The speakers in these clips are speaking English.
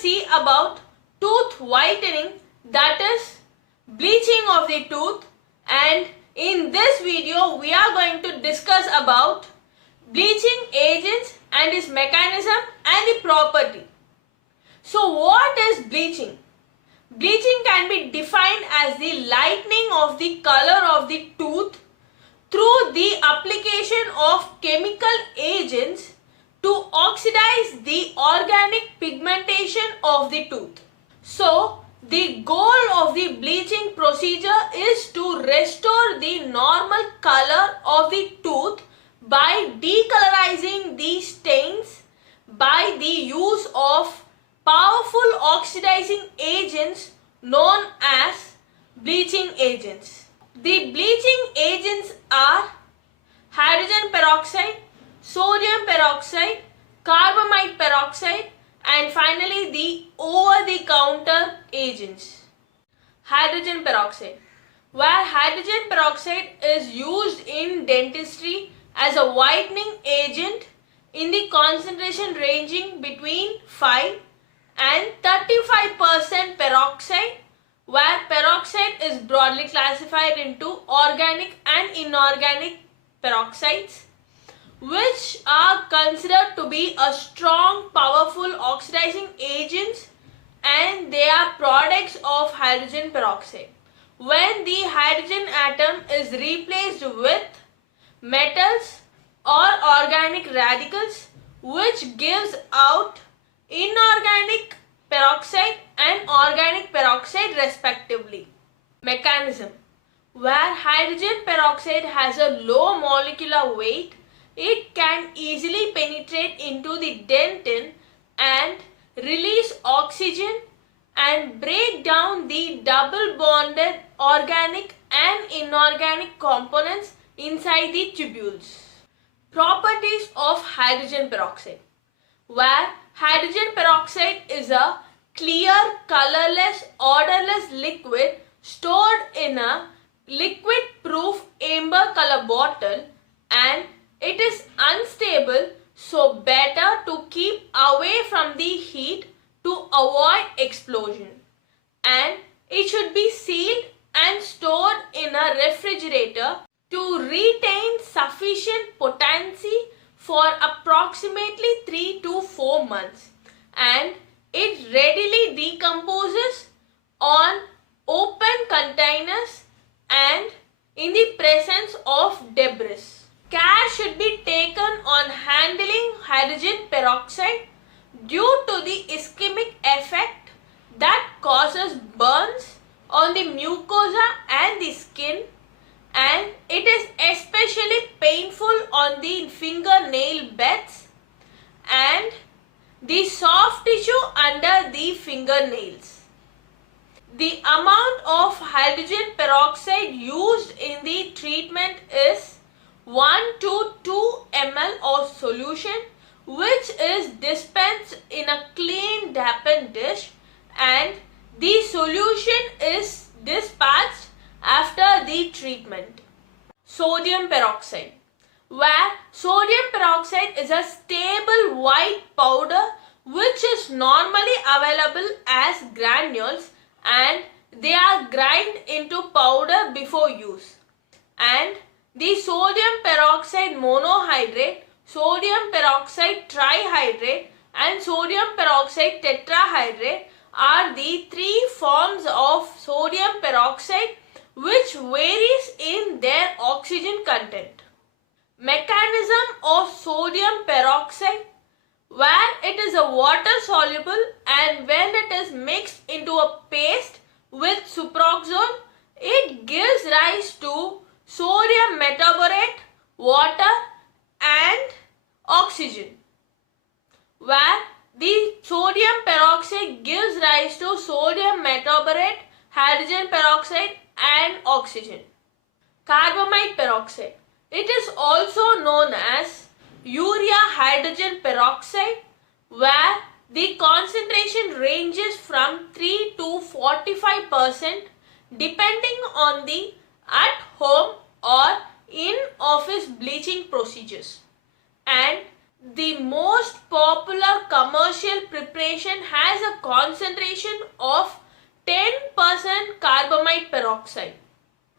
see about tooth whitening, that is bleaching of the tooth, and in this video we are going to discuss about bleaching agents and its mechanism and the property. So what is bleaching? Bleaching can be defined as the lightening of the color of the tooth through the application of chemical agents to oxidize the organic pigmentation of the tooth. So the goal of the bleaching procedure is to restore the normal color of the tooth by decolorizing the stains by the use of powerful oxidizing agents known as bleaching agents. The bleaching agents are hydrogen peroxide, sodium peroxide, carbamide peroxide, and finally the over-the-counter agents. Hydrogen peroxide. Where hydrogen peroxide is used in dentistry as a whitening agent in the concentration ranging between 5 and 35% peroxide, where peroxide is broadly classified into organic and inorganic peroxides, which are considered to be a strong, powerful oxidizing agents, and they are products of hydrogen peroxide. When the hydrogen atom is replaced with metals or organic radicals, which gives out inorganic peroxide and organic peroxide respectively. Mechanism. Where hydrogen peroxide has a low molecular weight, it can easily penetrate into the dentin and release oxygen and break down the double bonded organic and inorganic components inside the tubules. Properties of hydrogen peroxide. Where hydrogen peroxide is a clear, colorless, odorless liquid stored in a liquid-proof amber color bottle, and it is unstable, so better to keep away from the heat to avoid explosion. And it should be sealed and stored in a refrigerator to retain sufficient potency for approximately 3 to 4 months, and it readily decomposes on open containers and in the presence of debris. Care should be taken on handling hydrogen peroxide due to the ischemic effect that causes burns on the mucosa and the skin, and it is especially painful on the fingernail beds and the soft tissue under the fingernails. The amount of hydrogen peroxide used in the treatment is 1 to 2 ml of solution, which is dispensed in a clean dampened dish, and the solution is dispatched after the treatment. Sodium peroxide. Where sodium peroxide is a stable white powder which is normally available as granules, and they are ground into powder before use. And the sodium peroxide monohydrate, sodium peroxide trihydrate, and sodium peroxide tetrahydrate are the 3 forms of sodium peroxide which varies in their oxygen content. Mechanism of sodium peroxide. Where it is a water soluble, and when it is mixed into a paste with supraxone, it gives rise to sodium metaborate, water and oxygen. Where the sodium peroxide gives rise to sodium metaborate, hydrogen peroxide and oxygen. Carbamide peroxide. It is also known as urea hydrogen peroxide, where the concentration ranges from 3 to 45% depending on the at-home or in-office bleaching procedures. And the most popular commercial preparation has a concentration of 10% carbamide peroxide.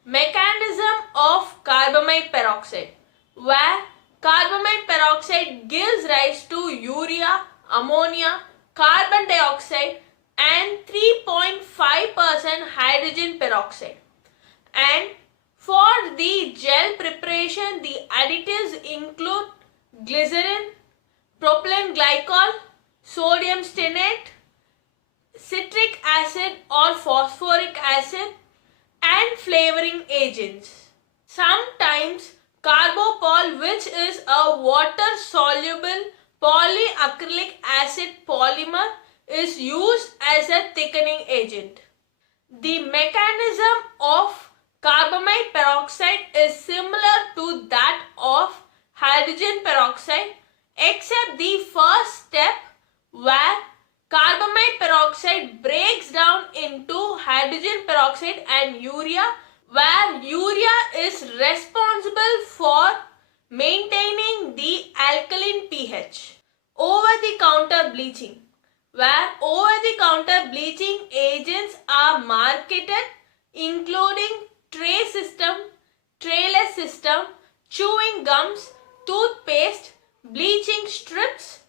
Mechanism of carbamide peroxide, where carbamide peroxide gives rise to urea, ammonia, carbon dioxide and 3.5% hydrogen peroxide. And for the gel preparation, the additives include glycerin, propylene glycol, sodium stannate, citric acid or phosphoric acid, and flavoring agents. Sometimes carbopol, which is a water-soluble polyacrylic acid polymer, is used as a thickening agent. The mechanism of carbamide peroxide is similar to that of hydrogen peroxide, except the first step where carbamide peroxide breaks down into hydrogen peroxide and urea, where urea is responsible for maintaining the alkaline pH. Over-the-counter bleaching, where over-the-counter bleaching agents are marketed, including tray system, trayless system, chewing gums, toothpaste, bleaching strips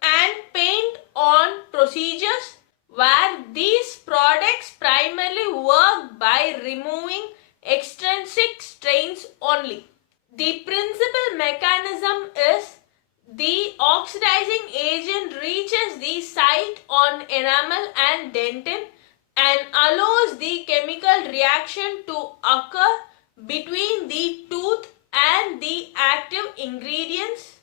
and paint-on procedures, where these products primarily work by removing extrinsic stains only. The principal mechanism is the oxidizing agent reaches the site on enamel and dentin and allows the chemical reaction to occur between the tooth and the active ingredients.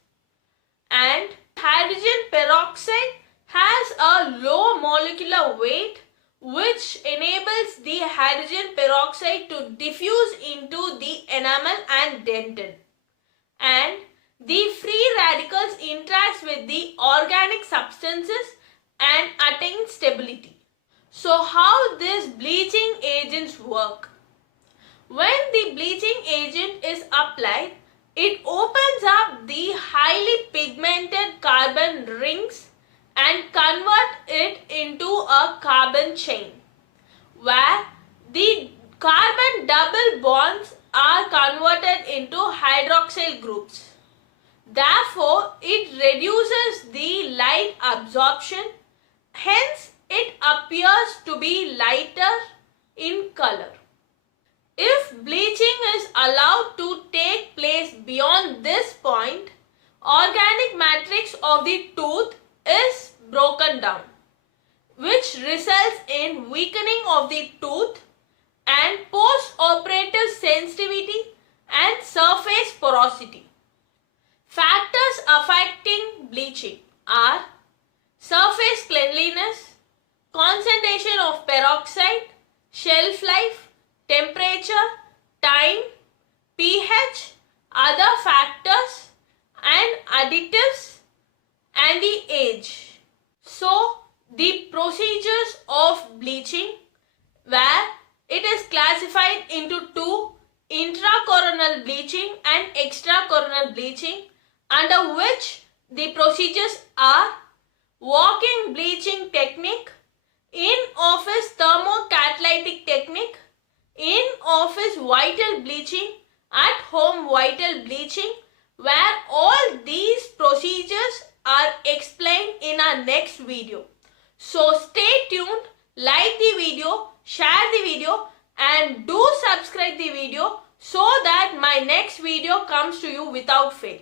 And hydrogen peroxide has a low molecular weight, which enables the hydrogen peroxide to diffuse into the enamel and dentin. And the free radicals interact with the organic substances and attain stability. So how these bleaching agents work? When the bleaching agent is applied, it opens up the highly pigmented carbon rings and convert it into a carbon chain, where the carbon double bonds are converted into hydroxyl groups. Therefore, it reduces the light absorption, hence it appears to be lighter in color. If bleaching is allowed to take place beyond this point, organic matrix of the tooth is broken down, which results in weakening of the tooth and post-operative sensitivity and surface porosity. Factors affecting bleaching are surface cleanliness, concentration of peroxide, shelf life, temperature, time, pH, other factors and additives, and the age. So, the procedures of bleaching, where it is classified into two: intracoronal bleaching and extracoronal bleaching, under which the procedures are walking bleaching technique, in-office thermocatalytic technique, in-office vital bleaching, at-home vital bleaching, where all these procedures are explained in our next video. So stay tuned, like the video, share the video and do subscribe the video so that my next video comes to you without fail.